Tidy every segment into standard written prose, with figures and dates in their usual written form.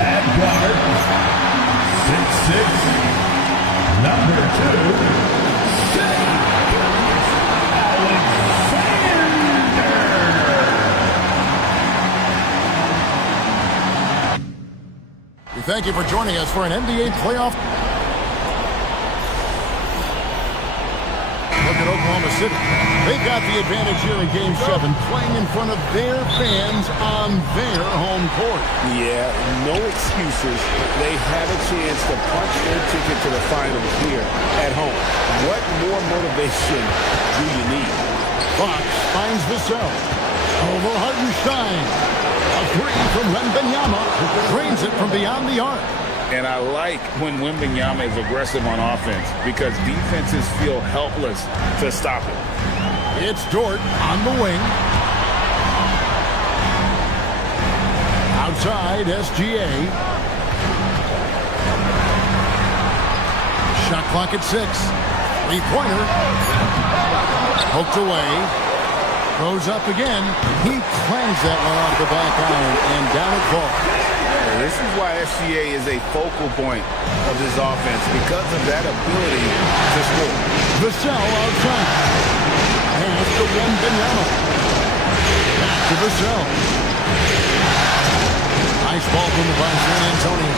At guard, 6'6", number 2, We thank you for joining us for an NBA playoff. Look at Oklahoma City. They got the advantage here in Game 7, playing in front of their fans on their home court. Yeah, no excuses. They have a chance to punch their ticket to the finals here at home. What more motivation do you need? Fox finds Vassell. Over Hartenstein. A three from Wembanyama, who drains it from beyond the arc. And I like when Wembanyama is aggressive on offense because defenses feel helpless to stop it. It's Dort on the wing. Outside, SGA. Shot clock at 6. Three-pointer. Poked away. Throws up again. He clangs that one off the back iron and down it falls. This is why SGA is a focal point of this offense because of that ability to score. Vassell outside. Pass to Wembanyama. Back to Vassell. Nice ball from the by San Antonio.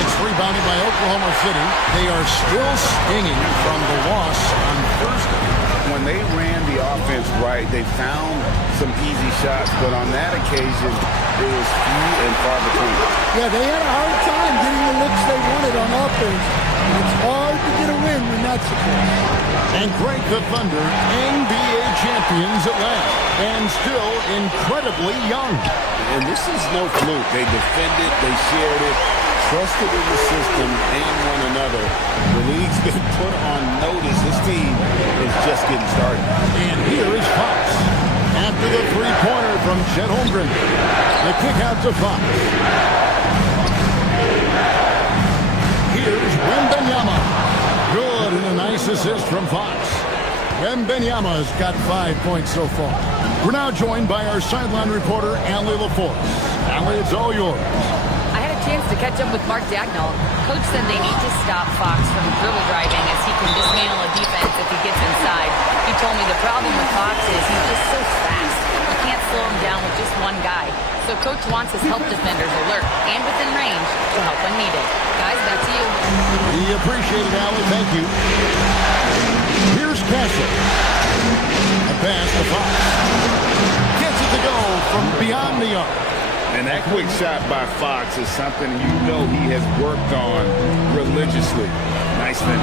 It's rebounded by Oklahoma City. They are still stinging from the loss on Thursday. When they ran the offense right, they found some easy shots, but on that occasion, it was few and far between. Yeah, they had a hard time getting the looks they wanted on offense. And it's hard to get a win when that's the case. And Greg the Thunder, NBA champions at last, and still incredibly young. And this is no fluke. They defended, they shared it, trusted in the system and one another. The league's been put on notice. This team is just getting started. And here is Fox. After the three-pointer from Chet Holmgren. The kick out to Fox. Here's Wembanyama. Good, and a nice assist from Fox. Wembanyama's got 5 points so far. We're now joined by our sideline reporter, Allie LaForce. Allie, it's all yours. I had a chance to catch up with Mark Dagnall. Coach said they need to stop Fox from dribble driving as he can dismantle a defense if he gets inside. He told me the problem with Fox is he's just so fast. You can't slow him down with just one guy. So Coach wants his help defenders alert and within range to help when needed. Guys, back to you. We appreciate it, Allie. Thank you. Here's Castle. A pass to Fox. Gets it to go from beyond the arc. And that quick shot by Fox is something you know he has worked on religiously. Nice finish.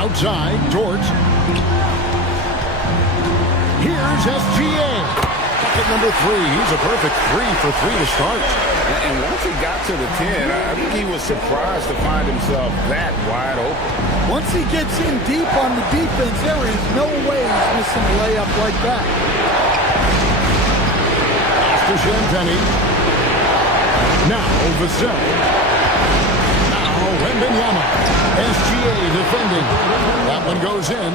Outside, Dort. Here's SGA. Bucket number 3. He's a perfect 3 for 3 to start. And once he got to the 10, I think he was surprised to find himself that wide open. Once he gets in deep on the defense, there is no way he's missing a layup like that. To Champagny. Now Vassell. Now Wembanyama. SGA defending. That one goes in.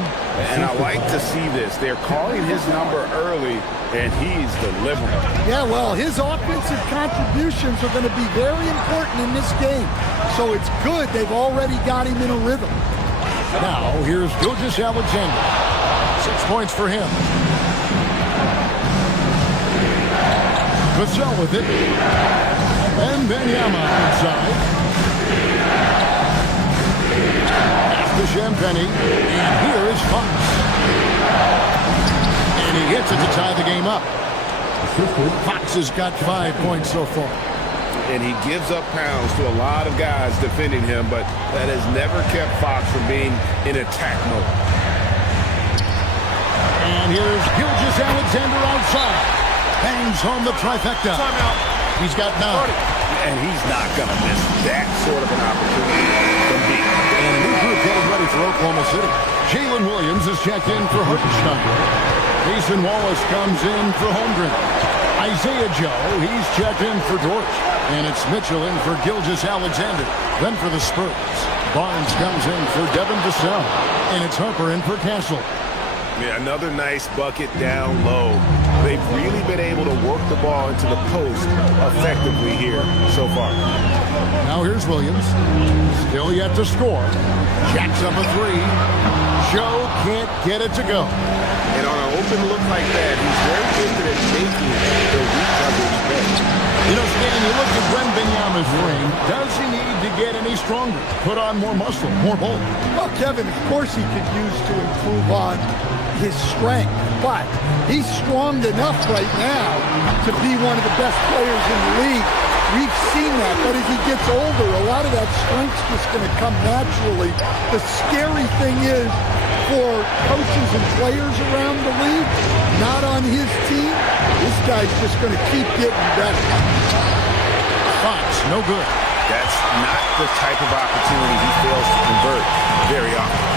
And I like to see this. They're calling his number early, and he's delivering. Yeah, well, his offensive contributions are going to be very important in this game. So it's good they've already got him in a rhythm. Now here's Gilgeous-Alexander. 6 points for him. Vassell with it. And Wembanyama inside. Pass to Champagny. And here is Fox. And he hits it to tie the game up. Fox has got 5 points so far. And he gives up pounds to a lot of guys defending him, but that has never kept Fox from being in attack mode. And here's Gilgeous-Alexander outside. Hangs home the trifecta. Timeout. He's got 9. And he's not going to miss that sort of an opportunity from deep. And a new group getting ready for Oklahoma City. Jalen Williams is checked in for Hartenstein. Jason Wallace comes in for Holmgren. Isaiah Joe, he's checked in for Dort. And it's Mitchell in for Gilgeous-Alexander. Then for the Spurs, Barnes comes in for Devin Vassell. And it's Harper in for Castle. Yeah, another nice bucket down low. They've really been able to work the ball into the post effectively here so far. Now here's Williams. Still yet to score. Jacks up a three. Joe can't get it to go. And on an open look like that, he's very gifted at making the weak coverage better. You know, Stan, you look at Wembanyama's frame. Does he need to get any stronger? Put on more muscle, more bulk? Well, Kevin, of course he could use to improve on his strength, but he's strong enough right now to be one of the best players in the league. We've seen that, but as he gets older, a lot of that strength's just going to come naturally. The scary thing is, for coaches and players around the league, not on his team, this guy's just going to keep getting better. Fox, no good. That's not the type of opportunity he fails to convert very often.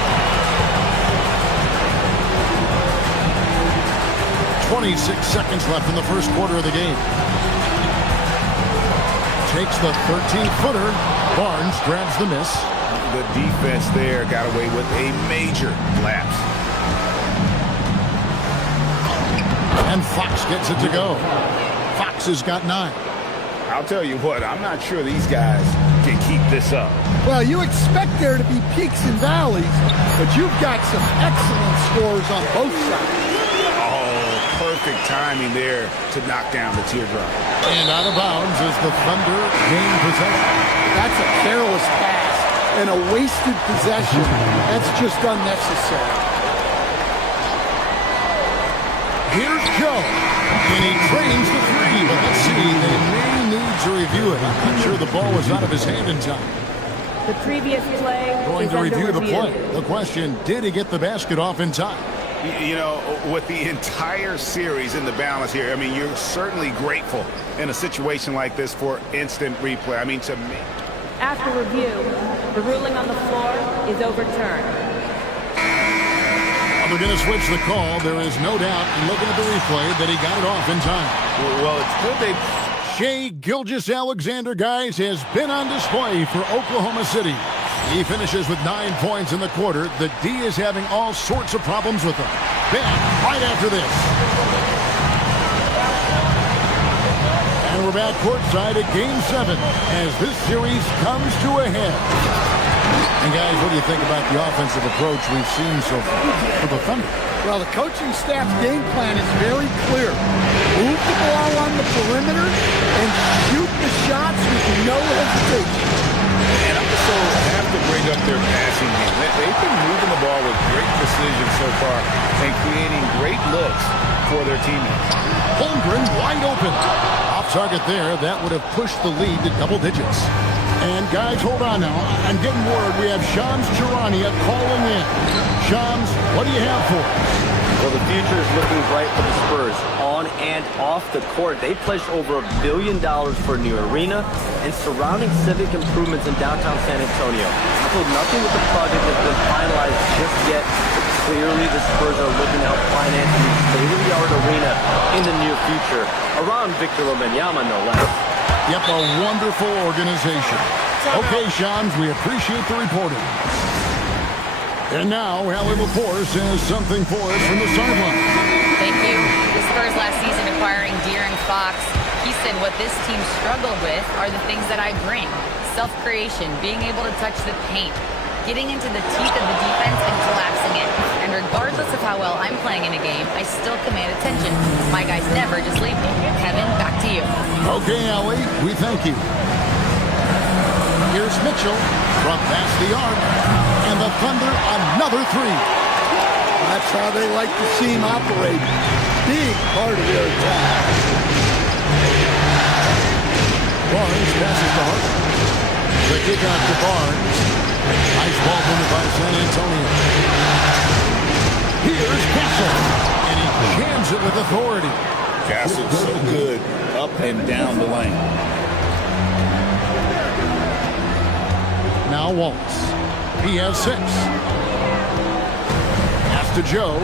26 seconds left in the first quarter of the game. Takes the 13-footer. Barnes grabs the miss. The defense there got away with a major lapse. And Fox gets it to go. Fox has got 9. I'll tell you what, I'm not sure these guys can keep this up. Well, you expect there to be peaks and valleys, but you've got some excellent scores on both sides. Perfect timing there to knock down the teardrop. And out of bounds as the Thunder gain possession. That's a careless pass and a wasted possession. That's just unnecessary. Here's Joe. And he trains the three, but let's see. They may need to review it. I'm not sure the ball was out of his hand in time. The previous play Going is to under review the review. play. The question, did he get the basket off in time? You know, with the entire series in the balance here, I mean, you're certainly grateful in a situation like this for instant replay. I mean, to me. After review, the ruling on the floor is overturned. Well, they're going to switch the call. There is no doubt, looking at the replay, that he got it off in time. Well, it's good they... Shai Gilgeous-Alexander, guys, has been on display for Oklahoma City. He finishes with 9 points in the quarter. The D is having all sorts of problems with him. Back right after this. And we're back courtside at Game 7 as this series comes to a head. And guys, what do you think about the offensive approach we've seen so far for the Thunder? Well, the coaching staff's game plan is very clear. Move the ball on the perimeter and shoot the shots with no hesitation. And I also have to bring up their passing game. They've been moving the ball with great precision so far and creating great looks for their teammates. Holmgren wide open. Off target there. That would have pushed the lead to double digits. And guys, hold on now. I'm getting word we have Shams Charania calling in. Shams, what do you have for us? Well, the future is looking bright for the Spurs on and off the court. They pledged over $1 billion for a new arena and surrounding civic improvements in downtown San Antonio. Although nothing with the project has been finalized just yet, but clearly the Spurs are looking to help finance a new state-of-the-art arena in the near future, around Victor Wembanyama, no less. Yep, a wonderful organization. Okay, Shams, we appreciate the reporting. And now, Allie Laporte says something for us from the sideline. Thank you. The Spurs last season acquiring De'Aaron Fox. He said what this team struggled with are the things that I bring. Self-creation, being able to touch the paint, getting into the teeth of the defense and collapsing it. And regardless of how well I'm playing in a game, I still command attention. My guys never just leave me. Kevin, back to you. Okay, Allie, we thank you. Here's Mitchell from past the arc. And the Thunder, another three. That's how they like to see him operate. Big part of their attack. Barnes passes to Hart. The kick out to Barnes. Nice ball moved by San Antonio. Here's Castle. And he jams it with authority. Castle's so good up and down the lane. Now Waltz. He has 6. Pass to Joe.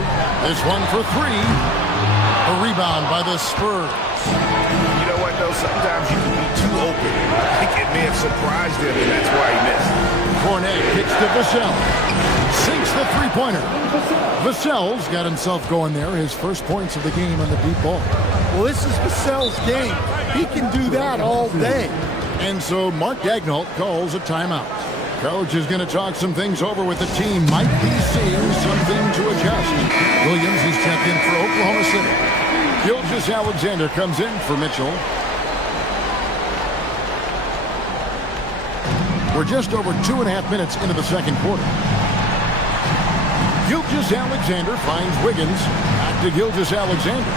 This one for 3. A rebound by the Spurs. You know what, though? Sometimes you can be too open. I think it may have surprised him, and that's why he missed. Cornet kicks to Vassell. Sinks the three-pointer. Vassell's got himself going there. His first points of the game on the deep ball. Well, this is Vassell's game. He can do that all day. And so Mark Daigneault calls a timeout. Coach is going to talk some things over with the team. Might be seeing something to adjust. Williams is checked in for Oklahoma City. Gilgeous-Alexander comes in for Mitchell. We're just over 2.5 minutes into the second quarter. Gilgeous-Alexander finds Wiggins. Back to Gilgeous-Alexander.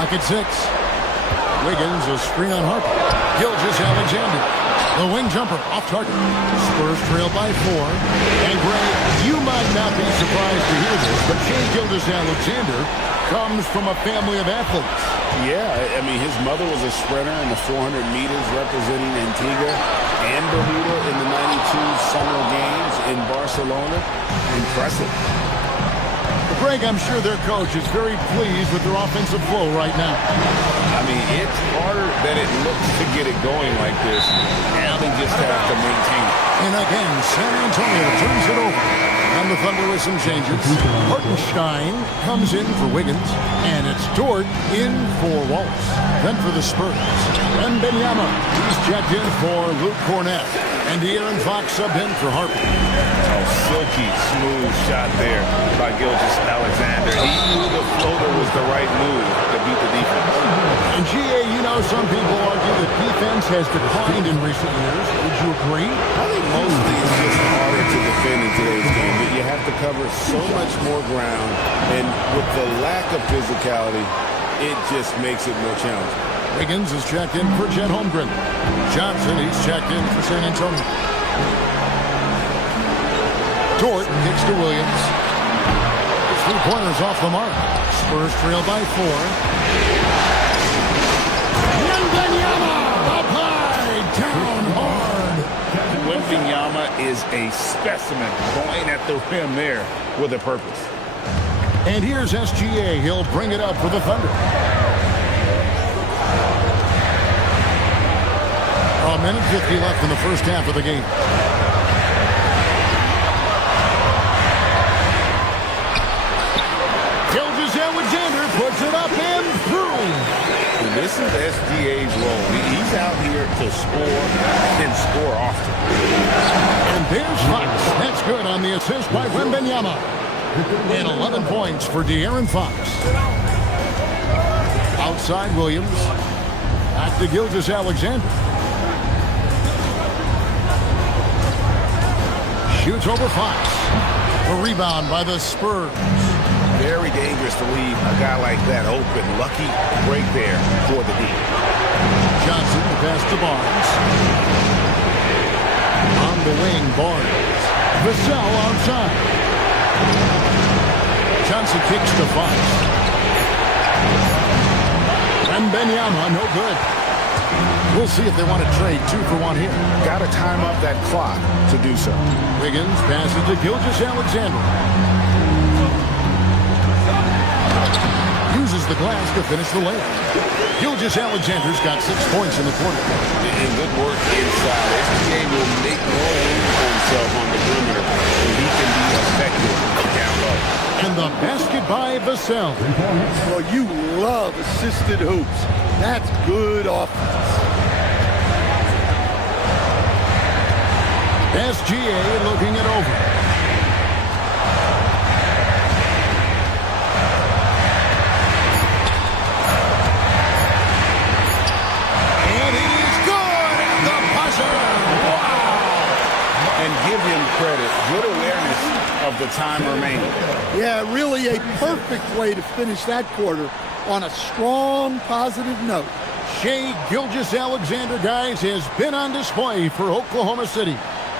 Lock at 6. Wiggins, a screen on Harper. Gilgeous-Alexander. The wing jumper off target. Spurs trail by 4. And Greg, you might not be surprised to hear this, but Shai Gilgeous-Alexander comes from a family of athletes. Yeah, I mean, his mother was a sprinter in the 400 meters representing Antigua and Bermuda in the 92 Summer Games in Barcelona. Impressive. Greg, I'm sure their coach is very pleased with their offensive flow right now. I mean, it's harder than it looks to get it going like this. Now they just have to maintain it. And again, San Antonio turns it over. And the Thunder with some changes. Hartenstein comes in for Wiggins. And it's Dort in for Wallace. Then for the Spurs. And Benyama, he's checked in for Luke Cornett. And De'Aaron Fox subbed in for Harper. Oh, silky smooth shot there by Gilgeous-Alexander. He knew the floater was the right move to beat the defense. And GA, you know, some people argue that defense has declined in recent years. Would you agree? I think mostly it's just harder to defend in today's game. You have to cover so much more ground, and with the lack of physicality, it just makes it more challenging. Wiggins is checked in for Chet Holmgren. Johnson, he's checked in for San Antonio. Dort kicks to Williams. His three-pointers off the mark. Spurs trail by 4. Wembanyama up high, down hard. Wembanyama is a specimen going at the rim there with a purpose. And here's SGA. He'll bring it up for the Thunder. A minute 50 left in the first half of the game. Gilgeous-Alexander puts it up and through. And this is SGA's role. He's out here to score and score often. And there's Fox. That's good on the assist by Wembanyama. And 11 points for De'Aaron Fox. Outside Williams. Back to Gilgeous-Alexander. Shoots over Fox. A rebound by the Spurs. Very dangerous to leave a guy like that open. Lucky break there for the D. Johnson, the pass to Barnes. On the wing, Barnes. Vassell outside. Johnson kicks to Fox. And Benyama, no good. We'll see if they want to trade 2 for 1 here. Got to time up that clock to do so. Wiggins passes to Gilgeous-Alexander. Uses the glass to finish the layup. Gilgeous-Alexander's got 6 points in the quarter. And good work inside. SGA will make more room for himself on the perimeter, and he can be effective down low. And the basket by Vassell. Well, you love assisted hoops. That's good offense. SGA looking it over. And it is good at the buzzer. Wow. And give him credit. Good awareness of the time remaining. Yeah, really a perfect way to finish that quarter on a strong, positive note. Shai Gilgeous-Alexander, guys, has been on display for Oklahoma City.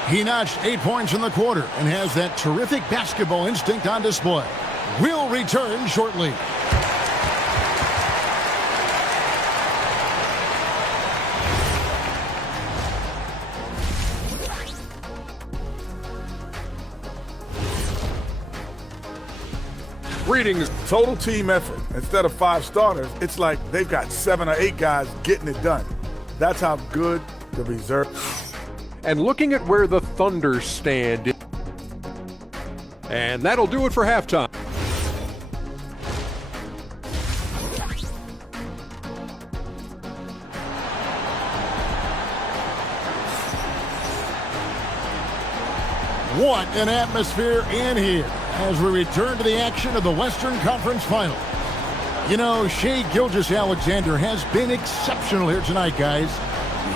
He notched 8 points in the quarter and has that terrific basketball instinct on display. We'll return shortly. Greetings, total team effort. Instead of 5 starters, it's like they've got 7 or 8 guys getting it done. That's how good the reserve. and looking at where the Thunder stand. And that'll do it for halftime. What an atmosphere in here as we return to the action of the Western Conference Final. You know, Shai Gilgeous-Alexander has been exceptional here tonight, guys.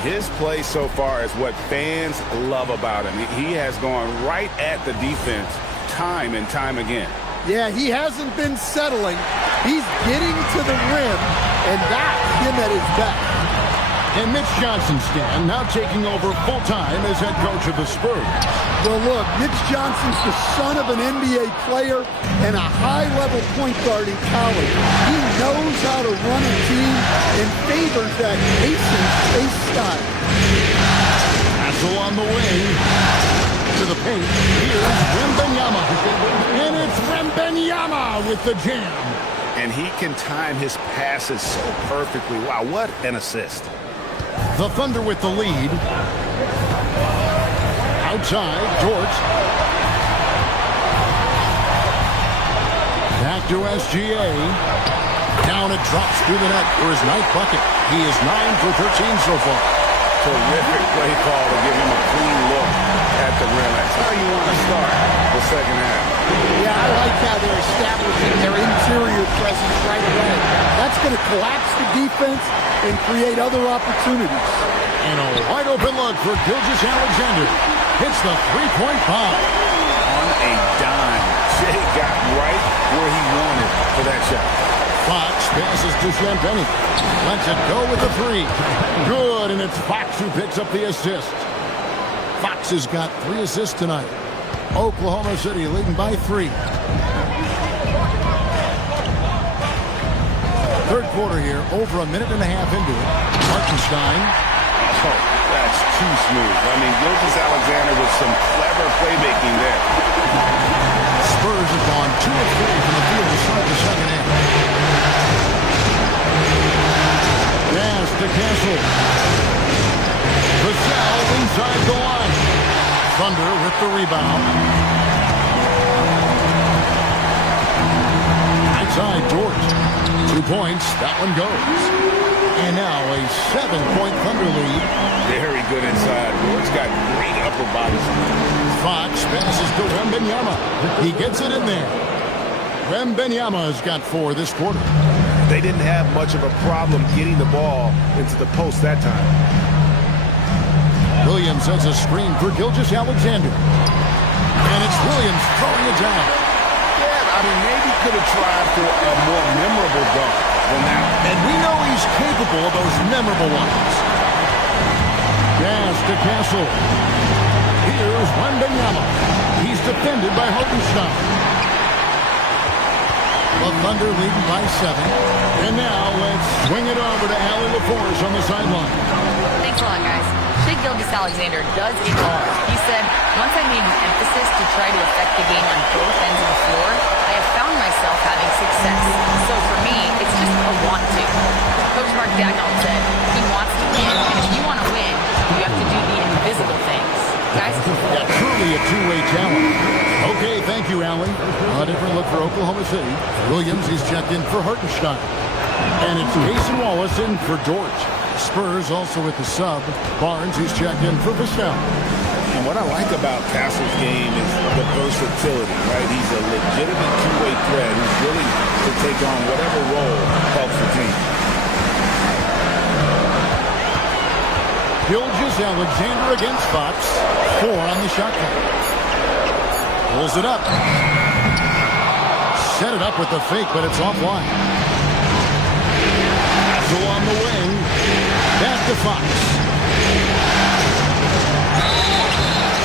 His play so far is what fans love about him. He has gone right at the defense time and time again. Yeah, he hasn't been settling. He's getting to the rim, and that's him at his best. And Mitch Johnson's stand now taking over full-time as head coach of the Spurs. Well, look, Mitch Johnson's the son of an NBA player and a high-level point guard in college. He knows how to run a team and favors that pace and space style. Hassel on the wing to the paint. Here's Wembanyama. And it's Wembanyama with the jam. And he can time his passes so perfectly. Wow, what an assist. The Thunder with the lead. Outside, George. Back to SGA. Down it drops through the net for his ninth bucket. He is 9 for 13 so far. Terrific play call to give him a clean look at the rim. That's how you want to start the second half. Yeah, I like how they're establishing their interior presence right away. That's going to collapse the defense and create other opportunities. And a wide open look for Gilgeous-Alexander. Hits the three-point bomb. On a dime. Shai got right where he wanted for that shot. Fox passes to Champagnie. Lets it go with the three. Good, and it's Fox who picks up the assist. Fox has got 3 assists tonight. Oklahoma City leading by 3. Third quarter here, over a minute and a half into it. Hartenstein. Oh, that's too smooth. I mean, Gilgeous-Alexander with some clever playmaking there. Spurs have gone 2 of 3 from the field to start the second half. Pass to Castle. Vassell inside the line. Thunder with the rebound. Outside George. 2 points. That one goes. And now a 7-point Thunder lead. Very good inside. George got great upper body. Fox passes to Wembanyama. He gets it in there. Wembanyama has got 4 this quarter. They didn't have much of a problem getting the ball into the post that time. Williams has a screen for Gilgeous-Alexander. And it's Williams throwing it down. Yeah, I mean, maybe could have tried for a more memorable dunk than that. And we know he's capable of those memorable ones. Pass to Castle. Here's Wembanyama. He's defended by Hartenstein. The Thunder leading by 7. And now let's swing it over to Allie LaForce on the sideline. Thanks a lot, guys. Shai Gilgeous-Alexander does it all. He said, once I made an emphasis to try to affect the game on both ends of the floor, I have found myself having success. So for me, it's just a want to. Coach Mark Dagnall said, he wants to win, and if you want to win, you have to do the invisible things. Guys? Yeah, truly a two-way challenge. Okay, thank you, Allie. A different look for Oklahoma City. Williams, he's checked in for Hartenstein. And it's Cason Wallace in for George. Spurs also with the sub. Barnes, he's checked in for Vassell. And what I like about Castle's game is the versatility, right? He's a legitimate two-way threat who's willing to take on whatever role helps the team. Gilgeous-Alexander against Fox. 4 on the shot clock. Pulls it up. Set it up with the fake, but it's offline. So on the wing. Back to Fox.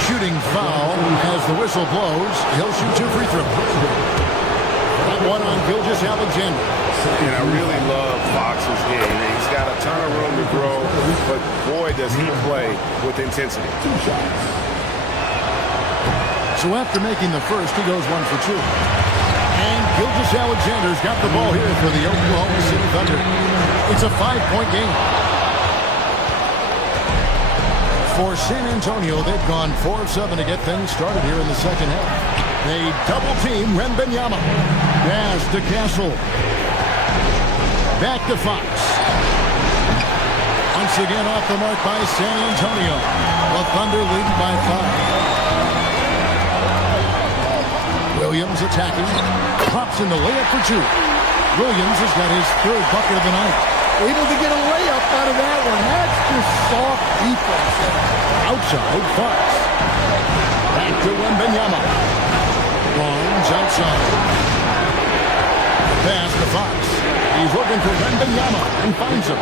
Shooting foul as the whistle blows. He'll shoot 2 free throws. That one on Gilgeous-Alexander. And I really love Fox's game. He's got a ton of room to grow, but boy, does he play with intensity. 2 shots. So after making the first, he goes 1 for 2. And Gilgeous-Alexander's got the ball here for the Oklahoma City Thunder. It's a 5-point game. For San Antonio, they've gone 4 of 7 to get things started here in the second half. They double team Wembanyama. Pass to Castle. Back to Fox. Once again off the mark by San Antonio. The Thunder lead by 5. Williams attacking. Pops in the layup for 2. Williams has got his 3rd bucket of the night. Able to get a layup out of that one. That's just soft defense. Outside, Fox. Back to Wembanyama. Barnes outside. Pass to Fox. He's looking for Wembanyama and finds him.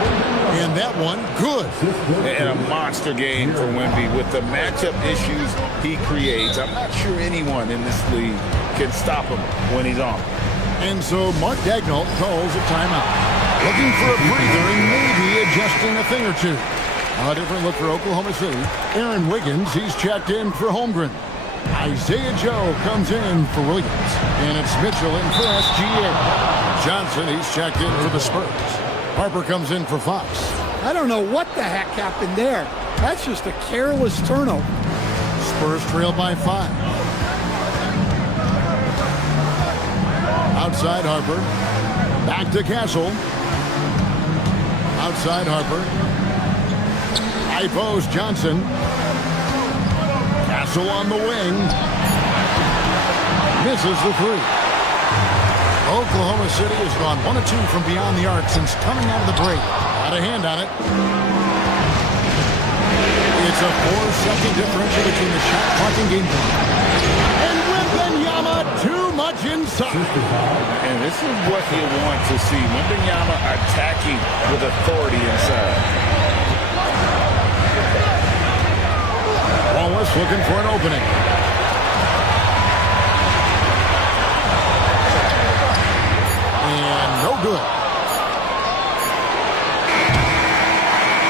And that one, good. And a monster game for Wemby with the matchup issues he creates. I'm not sure anyone in this league can stop him when he's on. And so Mark Daigneault calls a timeout. Looking for a breather and maybe adjusting a thing or two. A different look for Oklahoma City. Aaron Wiggins, he's checked in for Holmgren. Isaiah Joe comes in for Williams. And it's Mitchell in for SGA. Johnson, he's checked in for the Spurs. Harper comes in for Fox. I don't know what the heck happened there. That's just a careless turnover. Spurs trail by 5. Outside Harper. Back to Castle. Outside Harper. High post Johnson. Castle on the wing. Misses the 3. Oklahoma City has gone 1 of 2 from beyond the arc since coming out of the break. Got a hand on it. It's a 4-second differential between the shot clock and game clock. And Wembanyama too much inside. And this is what you want to see. Wembanyama attacking with authority inside. Wallace looking for an opening. And no good.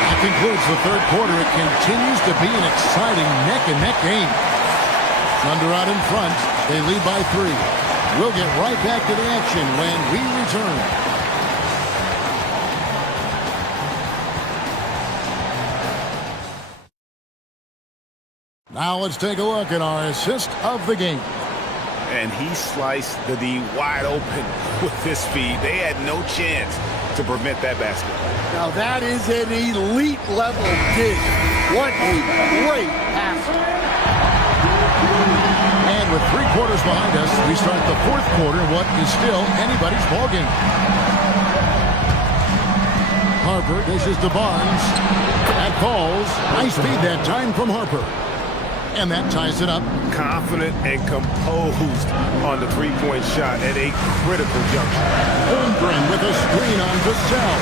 That concludes the 3rd quarter. It continues to be an exciting neck-and-neck game. Thunder out in front. They lead by 3. We'll get right back to the action when we return. Now let's take a look at our assist of the game. And he sliced the D wide open with his speed. They had no chance to prevent that basket. Now that is an elite level dig. What a great pass. And with 3 quarters behind us, we start the 4th quarter, what is still anybody's ballgame. Harper dishes to Barnes. That falls. Nice feed that time from Harper. And that ties it up. Confident and composed on the 3-point shot at a critical juncture. Holmgren with a screen on Vassell.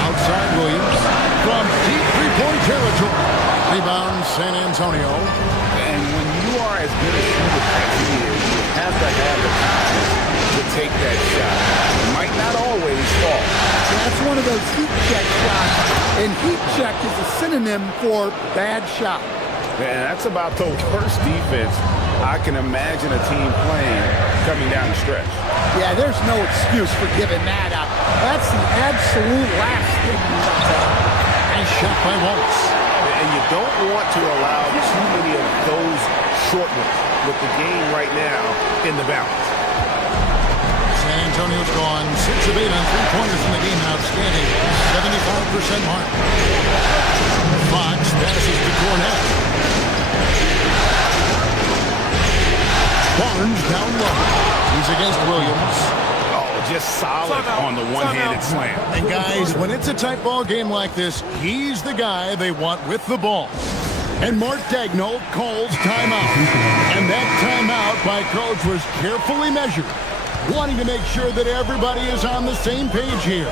Outside Williams from deep 3-point territory. Rebound San Antonio. And when you are as good a shooter as he is, you have to have the confidence to take that shot. It might not always fall. That's one of those heat check shots. And heat check is a synonym for bad shot. Man, that's about the worst defense I can imagine a team playing coming down the stretch. Yeah, there's no excuse for giving that up. That's the absolute last thing you want to do. Nice shot by Wallace. And you don't want to allow too many of those short ones with the game right now in the balance. San Antonio's gone 6 of 8 on 3-pointers in the game. Outstanding. 75% mark. Fox passes to Cornette. Barnes down low. He's against Williams. Oh, just solid on the one-handed slam. And guys, when it's a tight ball game like this, he's the guy they want with the ball. And Mark Daigneault calls timeout. And that timeout by coach was carefully measured, wanting to make sure that everybody is on the same page here.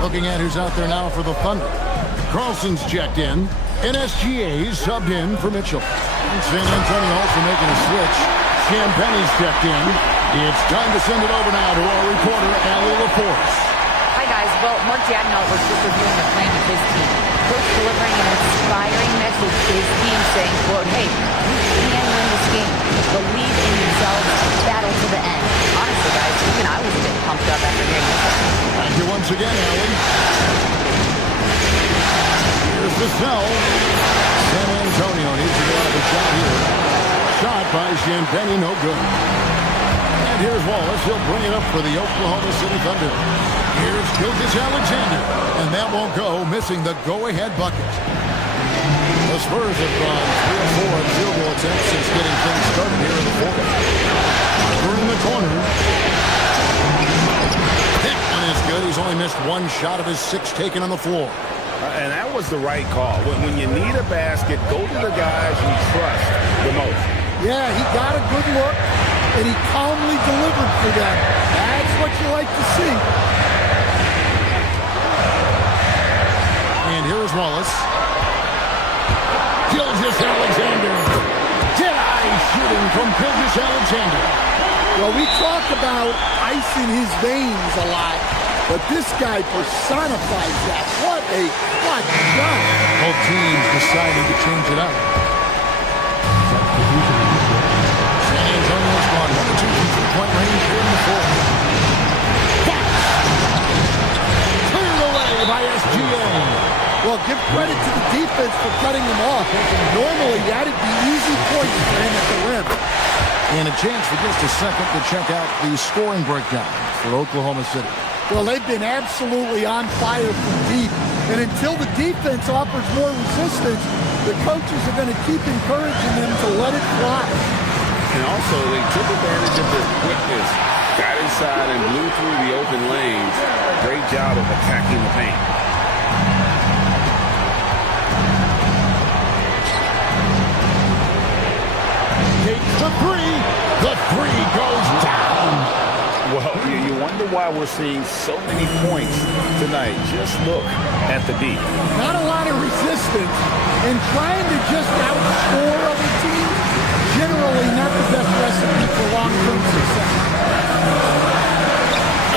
Looking at who's out there now for the Thunder. Carlson's checked in, and SGA's subbed in for Mitchell. And San Antonio also making a switch. Champagne's checked in. It's time to send it over now to our reporter, Allie LaForce. Hi, guys. Well, Mark Daigneault was just reviewing the plan of his team. Coach delivering an inspiring message to his team saying, quote, hey, you can win this game. Believe in yourselves. Battle to the end. Honestly, guys, even I was a bit pumped up after hearing this one. Thank you once again, Allie. by Shambeni, no good. And here's Wallace. He'll bring it up for the Oklahoma City Thunder. Here's Gilgeous-Alexander, and that won't go, missing the go-ahead bucket. The Spurs have gone 3 of 4 at field goal attempts since getting things started here in the fourth. We're in the corner. That one is good. He's only missed one shot of his 6 taken on the floor. And that was the right call. When you need a basket, go to the guys you trust the most. Yeah, he got a good look, and he calmly delivered for them. That's what you like to see. And here's Wallace. Gilgeous-Alexander. Dead-eye shooting from Gilgeous-Alexander. Well, we talk about ice in his veins a lot, but this guy personifies that. What a clutch shot. Both teams decided to change it up. San Antonio's gone 1 of 2 from three-point range here in the fourth. Fox. Cleared away by SGA. Well, give credit to the defense for cutting him off. Normally, that'd be easy points for him at the rim. And a chance for just a second to check out the scoring breakdown for Oklahoma City. Well, they've been absolutely on fire from deep. And until the defense offers more resistance, the coaches are going to keep encouraging them to let it fly. And also, they took advantage of their quickness, got inside and blew through the open lanes. Great job of attacking the paint. Takes the three. The three goes down. Well, you wonder why we're seeing so many points tonight. Just look at the D. Not a lot of resistance, and trying to just outscore other teams, generally not the best recipe for long-term success.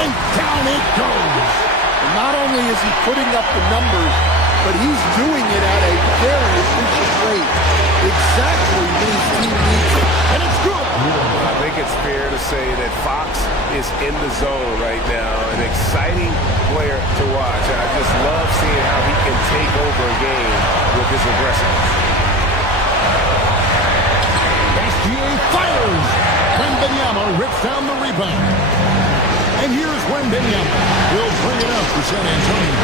And down it goes. And not only is he putting up the numbers, but he's doing it at a very efficient rate. Exactly when his team needs it. And it's good. I think it's fair to say that Fox is in the zone right now. An exciting player to watch. I just love seeing how he can take over a game with his aggressiveness. SGA fires. Wembanyama rips down the rebound. And here's Wembanyama. He'll bring it up for San Antonio.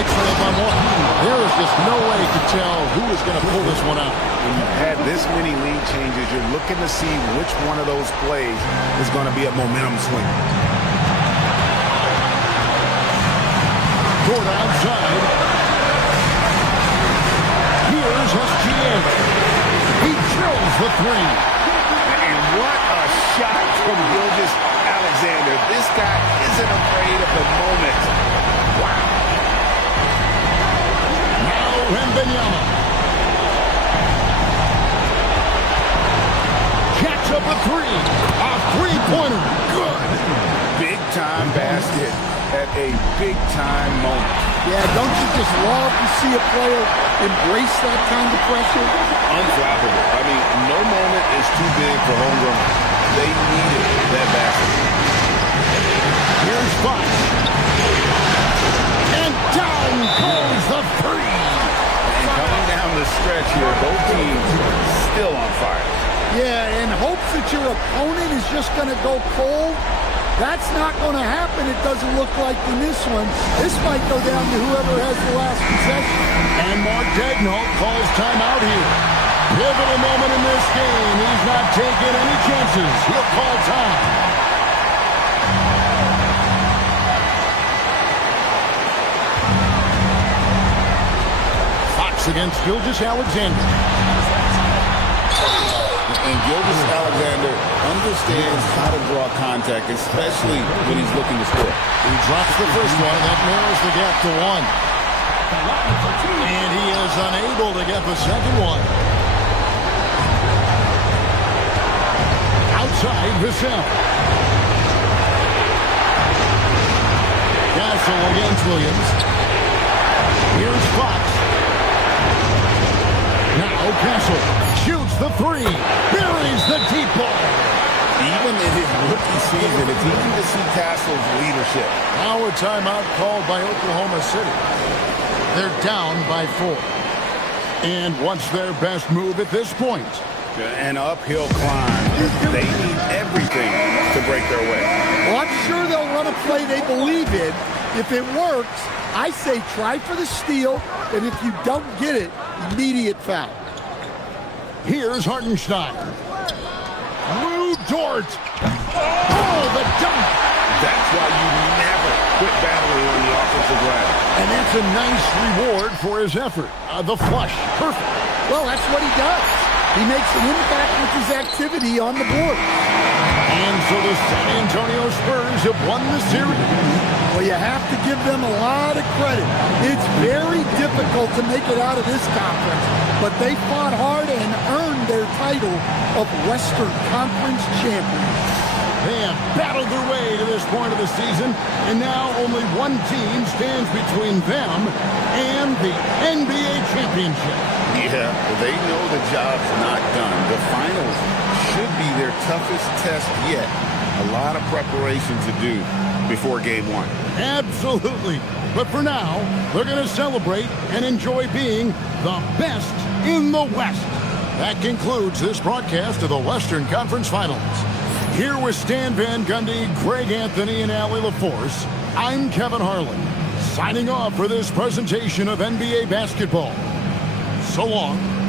It's for one. There is just no way to tell who is going to pull this one out. When you've had this many lead changes, you're looking to see which one of those plays is going to be a momentum swing. Toward outside. Here's SGA. He drills the three. And what a shot from Gilgeous-Alexander. This guy isn't afraid of the moment. Wow. Now Wembanyama. Catch up a three. A three-pointer. Good. Big-time basket at a big-time moment. Yeah, don't you just love to see a player embrace that kind of pressure? Unflappable. I mean, no moment is too big for homegrown. They needed that basket. Here's Fox. And down goes the three. And coming down the stretch here, both teams still on fire. Yeah, and hopes that your opponent is just going to go cold. That's not going to happen, it doesn't look like in this one. This might go down to whoever has the last possession. And Mark Daigneault calls timeout here. Pivotal moment in this game. He's not taking any chances. He'll call time. Fox against Gilgeous-Alexander. And Gilgeous-Alexander understands how to draw contact, especially when he's looking to score. He drops the first one, and that narrows the gap to one. And he is unable to get the second one. Outside, Vassell. Castle against Williams. Here's Fox. Now Castle shoots the three. Buries the deep ball. Even in his rookie season, it's easy to see Castle's leadership. Now a timeout called by Oklahoma City. They're down by 4. And what's their best move at this point? An uphill climb. They need everything to break their way. Well, I'm sure they'll run a play they believe in. If it works, I say try for the steal, and if you don't get it, immediate foul. Here's Hartenstein. Lou Dort. Oh, the dunk. That's why you never quit battling on the offensive glass. And that's a nice reward for his effort. The flush. Perfect. Well, that's what he does. He makes an impact with his activity on the board. And so the San Antonio Spurs have won the series. Well, you have to give them a lot of credit. It's very difficult to make it out of this conference, but they fought hard and earned their title of Western Conference champions. They have battled their way to this point of the season, and now only one team stands between them and the NBA championship. Yeah, they know the job's not done. The finals should be their toughest test yet. A lot of preparation to do before game one. Absolutely. But for now, they're going to celebrate and enjoy being the best in the West. That concludes this broadcast of the Western Conference Finals. Here with Stan Van Gundy, Greg Anthony, and Allie LaForce, I'm Kevin Harlan, signing off for this presentation of NBA basketball. So long.